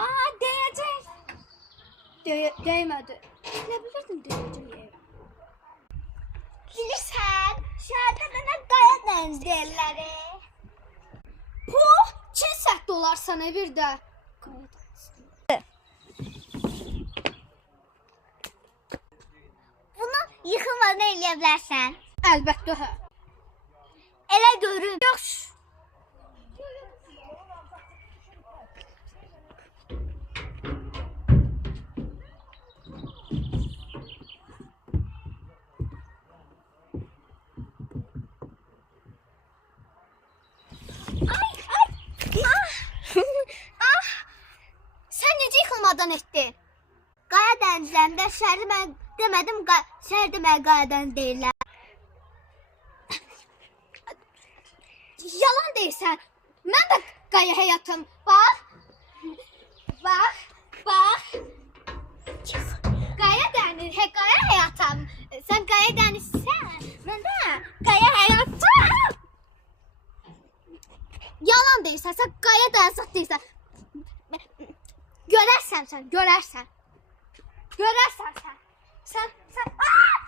Aa, deyəcək. Deymədi. Nə bilirdin deyəcək? Bilirsən, şəhərdə mənə qaya dəniz deyirlər. Puh, Çin səhd olar sənə bir də. Bunu yıxılmadan eləyə bilərsən. Əlbəttə hə. Elə görüm. Yox. Sən necə yıxılmadan etdin? Qaya dənizlərində şəhərdə mən demədim, şəhərdə mənə qaya dəniz deyirlər. Yalan deyirsən. Mən də qaya həyatım. Bax. Bax. Bax. Qaya dəniz, qaya həyatım. Sən qaya dənizsən. Mən də qaya həyatım. Yalan deyirsən. Sən qaya dəniz deyirsən. Görərsən sən, görərsən. Görərsən sən. Sən. Aa!